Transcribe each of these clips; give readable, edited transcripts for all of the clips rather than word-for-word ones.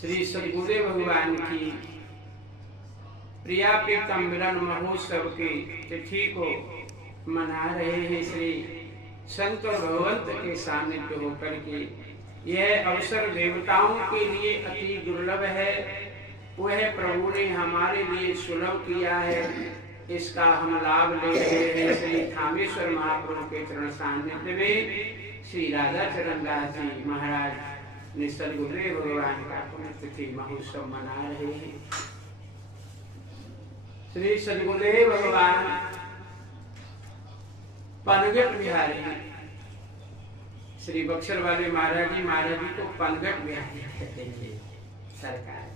श्री सदगुरुदेव भगवान की प्रिया प्रीतम मिलन महोत्सव की तिथि को मना रहे हैं। श्री संत और भगवंत के सानिध्य होकर के यह अवसर देवताओं के लिए अति दुर्लभ है। वह प्रभु ने हमारे लिए सुलभ किया है, इसका हम लाभ ले रहे हैं। श्री थामेश्वर महाप्रभु के चरण सानिध्य में श्री राधा चरण दास जी महाराज ने सदगुरुदेव भगवान का पुण्यतिथि महोत्सव मना रहे हैं। श्री सदगुरुदेव भगवान पनघट बिहारी श्री बक्सर वाले महाराज जी को पनघट बिहारी कहते थे। सरकार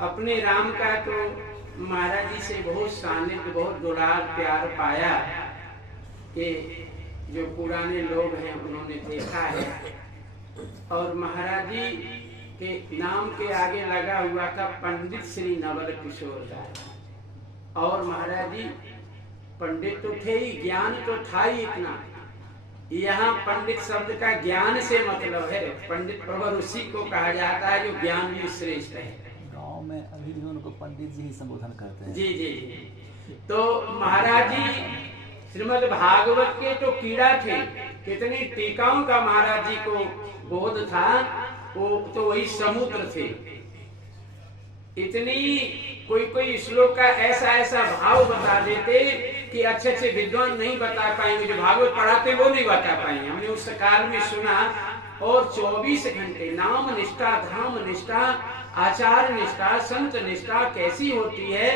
अपने राम का तो महाराज जी से बहुत सानिध्य, बहुत दुलार प्यार पाया कि जो पुराने लोग हैं उन्होंने देखा है। और महाराज जी के नाम के आगे लगा हुआ था पंडित श्री नवल किशोर दास। और महाराज जी पंडित तो थे ही, ज्ञान तो था ही इतना। यहाँ पंडित शब्द का ज्ञान से मतलब है। पंडित प्रवर उसी को कहा जाता है जो ज्ञान में श्रेष्ठ है। गांव में अभी भी उनको पंडित जी ही संबोधन करते हैं। जी जी जी। तो महाराज जी श्रीमद् भागवत के तो कीड़ा थे। कितनी टीकाओं का महाराज जी को बोध था, वो तो वही समुद्र थे। इतनी कोई श्लोक का ऐसा भाव बता देते कि अच्छे विद्वान नहीं बता पाएंगे, जो भागवत पढ़ाते वो नहीं बता पाएंगे। हमने उस काल में सुना। और 24 घंटे नाम निष्ठा, धाम निष्ठा, आचार निष्ठा, संत निष्ठा कैसी होती है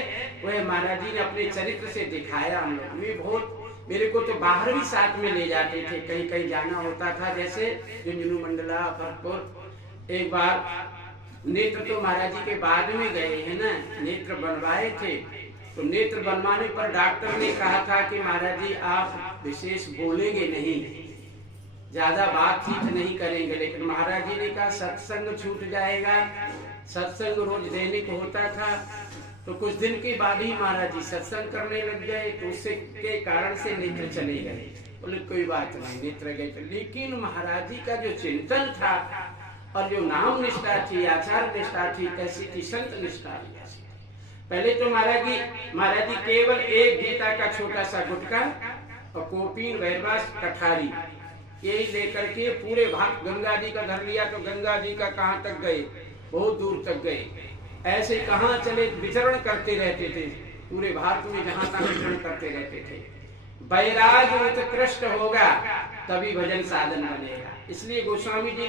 वह महाराज जी ने अपने चरित्र से दिखाया। हम लोग में बहुत, मेरे को तो बाहर भी साथ में ले जाते थे, कहीं कहीं जाना होता था, जैसे झुंझुनू मंडला भरतपुर। एक बार नेत्र तो महाराज जी के बाद में गए हैं ना, नेत्र बनवाए थे। तो नेत्र बनवाने पर डॉक्टर ने कहा था कि महाराज जी आप विशेष बोलेंगे नहीं, ज्यादा बातचीत नहीं करेंगे। लेकिन महाराज जी ने कहा सत्संग छूट जाएगा। सत्संग रोज देने को होता था। तो कुछ दिन के बाद ही महाराज जी सत्संग करने लग गए। तो उससे के कारण से नेत्र चले गए। बोले कोई बात नहीं, नेत्र गए। लेकिन महाराज जी का जो चिंतन था और जो नाम निष्ठा थी, आचार निष्ठा थी, कैसी थी, संत निष्ठा थी। पहले तो महाराज जी केवल एक गीता का छोटा सा गुटका और कोपीन वैरवास कठारी यही लेकर के पूरे भाग गंगा जी का धर लिया। तो गंगा जी का कहाँ तक गए, बहुत दूर तक गए। ऐसे कहाँ चले, विचरण करते रहते थे पूरे भारत में, जहां तक विचरण करते रहते थे। वैराग्य उत्कृष्ट होगा तभी भजन साधन बनेगा। इसलिए गोस्वामी जी